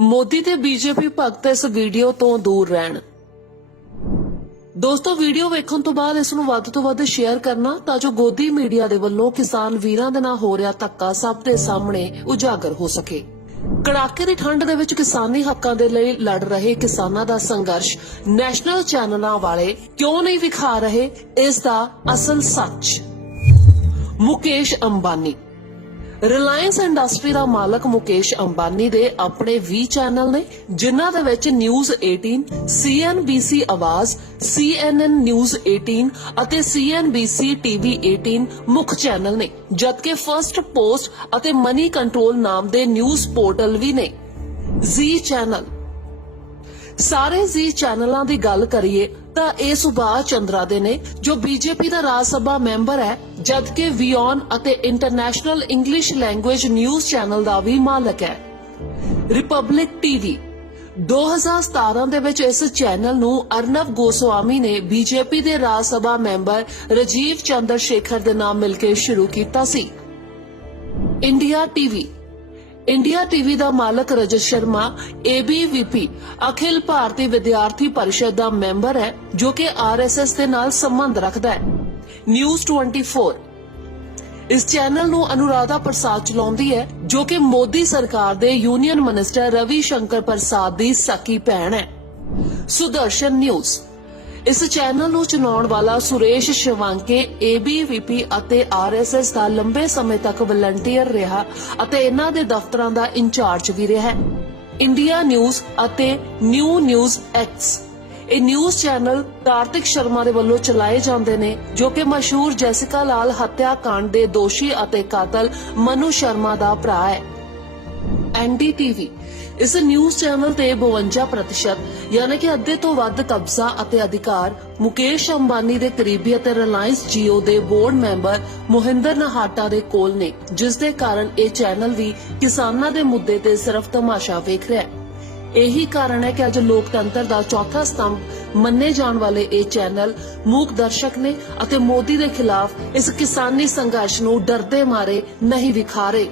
ਮੋਦੀ ਤੇ ਬੀਜੇਪੀ ਭਗਤ ਇਸ ਵੀਡੀਓ ਤੋਂ ਦੂਰ ਰਹਿਣ। ਦੋਸਤੋ, ਵੀਡੀਓ ਵੇਖਣ ਤੋਂ ਬਾਅਦ ਇਸ ਨੂੰ ਵੱਧ ਤੋਂ ਵੱਧ ਸ਼ੇਅਰ ਕਰਨਾ ਤਾਂ ਜੋ ਗੋਦੀ ਮੀਡੀਆ ਦੇ ਵੱਲੋਂ ਕਿਸਾਨ ਵੀਰਾਂ ਦੇ ਨਾਲ ਹੋ ਰਿਹਾ ਧੱਕਾ ਸਭ ਦੇ ਸਾਹਮਣੇ ਉਜਾਗਰ ਹੋ ਸਕੇ। ਕੜਾਕੇ ਦੀ ਠੰਡ ਦੇ ਵਿੱਚ ਕਿਸਾਨੀ ਹੱਕਾਂ ਦੇ ਲਈ ਲੜ ਰਹੇ ਕਿਸਾਨਾਂ ਦਾ ਸੰਘਰਸ਼ ਨੈਸ਼ਨਲ ਚੈਨਲਾਂ ਵਾਲੇ ਕਿਉਂ ਨਹੀਂ ਵਿਖਾ ਰਹੇ, ਇਸ ਦਾ ਅਸਲ ਸੱਚ। ਮੁਕੇਸ਼ ਅੰਬਾਨੀ ਰਿਲਾਇੰਸ ਇੰਡਸਟਰੀ ਦਾ ਮਾਲਕ ਮੁਕੇਸ਼ ਅੰਬਾਨੀ ਦੇ ਆਪਣੇ 20 ਚੈਨਲ ਨੇ ਜਿਨ੍ਹਾਂ ਦੇ ਵਿੱਚ news 18, CNBC Awaaz, CNN news 18 ਅਤੇ CNBC ਟੀਵੀ 18 ਮੁੱਖ ਚੈਨਲ ਨੇ ਜਦਕਿ ਫਰਸਟ ਪੋਸਟ ਅਤੇ ਮਨੀ ਕੰਟਰੋਲ ਨਾਮ ਦੇ ਨਿਊਜ਼ ਪੋਰਟਲ ਵੀ ਨੇ। ਜ਼ੀ ਚੈਨਲ ਸਾਰੇ ਜ਼ੀ ਚੈਨਲਾਂ ਦੀ ਗੱਲ ਕਰੀਏ ਤਾਂ ਇਹ ਸੁਭਾਸ਼ ਚੰਦਰਾ ਦੇ ਨੇ, ਜੋ ਬੀਜੇਪੀ ਦਾ ਰਾਜ ਸਭਾ ਮੈਂਬਰ ਹੈ, ਜਦਕਿ ਵਿਓਨ ਅਤੇ international English language news channel ਦਾ ਵੀ ਮਾਲਕ ਹੈ। ਰਿਪਬਲਿਕ ਟੀਵੀ 2017 ਦੇ ਵਿੱਚ ਇਸ ਚੈਨਲ ਨੂੰ ਅਰਨਵ ਗੋਸਵਾਮੀ ਨੇ ਬੀਜੇਪੀ ਦੇ ਰਾਜ ਸਭਾ ਮੈਂਬਰ ਰਜੀਵ ਚੰਦਰ ਸ਼ੇਖਰ ਦੇ ਨਾਲ ਮਿਲ ਕੇ ਸ਼ੁਰੂ ਕੀਤਾ ਸੀ। ਇੰਡੀਆ ਟੀਵੀ ਇੰਡੀਆ ਟੀਵੀ ਦਾ ਮਾਲਕ ਰਜਤ ਸ਼ਰਮਾ ABVP ਅਖਿਲ ਭਾਰਤੀ ਵਿਦਿਆਰਥੀ ਪਰਿਸ਼ਦ ਦਾ ਮੈਂਬਰ ਹੈ, ਜੋ ਕਿ RSS ਦੇ ਨਾਲ ਸੰਬੰਧ ਰੱਖਦਾ ਹੈ। ਨਿਊਜ਼ 24 ਇਸ ਚੈਨਲ ਨੂੰ ਅਨੁਰਾਧਾ ਪ੍ਰਸਾਦ ਚਲਾਉਂਦੀ ਹੈ, ਜੋ ਕਿ ਮੋਦੀ ਸਰਕਾਰ ਦੇ ਯੂਨੀਅਨ ਮਿਨਿਸਟਰ ਰਵੀ ਸ਼ੰਕਰ ਪ੍ਰਸਾਦ ਦੀ ਸਕੀ ਭੈਣ ਹੈ। ਸੁਦਰਸ਼ਨ ਨਿਊਜ਼ ਇਸ ਚੈਨਲ ਨੂੰ ਚਲਾਉਣ ਵਾਲਾ ਸੁਰੇਸ਼ ਸ਼ਿਵਾਂਕੇ ABVP ਅਤੇ RSS ਦਾ ਲੰਬੇ ਸਮੇਂ ਤੱਕ ਵਲੰਟੀਅਰ ਰਿਹਾ ਅਤੇ ਇਹਨਾਂ ਦੇ ਦਫ਼ਤਰਾਂ ਦਾ ਇੰਚਾਰਜ ਵੀ ਰਿਹਾ ਇੰਡੀਆ ਨਿਊਜ਼ ਅਤੇ ਨਿਊ ਨਿਊਜ਼ ਐਕਸ ਇਹ ਨਿਊਜ਼ ਚੈਨਲ ਕਾਰਤਿਕ ਸ਼ਰਮਾ ਦੇ ਵੱਲੋਂ ਚਲਾਏ ਜਾਂਦੇ ਨੇ, ਜੋ ਕਿ ਮਸ਼ਹੂਰ ਜੈਸਿਕਾ ਲਾਲ ਹੱਤਿਆ ਕਾਂਡ ਦੇ ਦੋਸ਼ੀ ਅਤੇ ਕਾਤਲ ਮਨੂ ਸ਼ਰਮਾ ਦਾ ਭਰਾ ਹੈ। ਐਨਡੀਟੀਵੀ ਇਸ ਨਿਊਜ਼ ਚੈਨਲ ਤੇ 52% ਯਾਨੀ ਕਿ ਅੱਧੇ ਤੋਂ ਵੱਧ ਕਬਜ਼ਾ ਅਤੇ ਅਧਿਕਾਰ ਮੁਕੇਸ਼ ਅੰਬਾਨੀ ਦੇ ਕਰੀਬੀ ਅਤੇ ਰਿਲਾਇੰਸ ਜੀਓ ਦੇ ਬੋਰਡ ਮੈਂਬਰ ਮੋਹਿੰਦਰ ਨਹਾਟਾ ਦੇ ਕੋਲ ਨੇ, ਜਿਸ ਦੇ ਕਾਰਨ ਇਹ ਚੈਨਲ ਵੀ ਕਿਸਾਨਾਂ ਦੇ ਮੁੱਦੇ ਤੇ ਸਿਰਫ ਤਮਾਸ਼ਾ ਵੇਖ ਰਿਹਾ ਹੈ। ਇਹੀ ਕਾਰਨ ਹੈ ਕਿ ਅੱਜ ਲੋਕਤੰਤਰ ਦਾ ਚੌਥਾ ਸਤੰਭ ਮੰਨੇ ਜਾਣ ਵਾਲੇ ਇਹ ਚੈਨਲ ਮੂਕ ਦਰਸ਼ਕ ਨੇ ਅਤੇ ਮੋਦੀ ਦੇ ਖਿਲਾਫ ਇਸ ਕਿਸਾਨੀ ਸੰਘਰਸ਼ ਨੂੰ ਡਰਦੇ ਮਾਰੇ ਨਹੀਂ ਵਿਖਾ ਰਹੇ।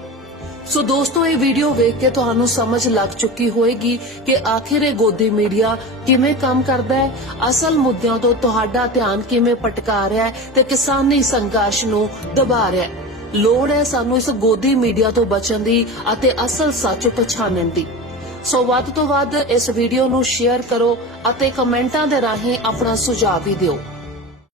ਸੋ ਦੋਸਤੋ, ਇਹ ਵੀਡੀਓ ਵੇਖ ਕੇ ਤੁਹਾਨੂੰ ਸਮਝ ਲੱਗ ਚੁੱਕੀ ਹੋਏਗੀ ਕਿ ਆਖਿਰ ਇਹ ਗੋਦੀ ਮੀਡੀਆ ਕਿਵੇਂ ਕੰਮ ਕਰਦਾ ਹੈ, ਅਸਲ ਮੁੱਦਿਆਂ ਤੋਂ ਤੁਹਾਡਾ ਧਿਆਨ ਕਿਵੇਂ ਭਟਕਾ ਰਿਹਾ ਹੈ ਤੇ ਕਿਸਾਨੀ ਸੰਘਰਸ਼ ਨੂੰ ਦਬਾ ਰਿਹਾ ਹੈ। ਲੋੜ ਹੈ ਸਾਨੂੰ ਇਸ ਗੋਦੀ ਮੀਡੀਆ ਤੋਂ ਬਚਣ ਦੀ ਅਤੇ ਅਸਲ ਸੱਚ ਪਛਾਣਨ ਦੀ। ਸੋ ਵੱਧ ਤੋਂ ਵੱਧ ਇਸ ਵੀਡੀਓ ਨੂੰ ਸ਼ੇਅਰ ਕਰੋ ਅਤੇ ਕਮੈਂਟਾਂ ਦੇ ਰਾਹੀਂ ਆਪਣਾ ਸੁਝਾਅ ਵੀ ਦਿਓ।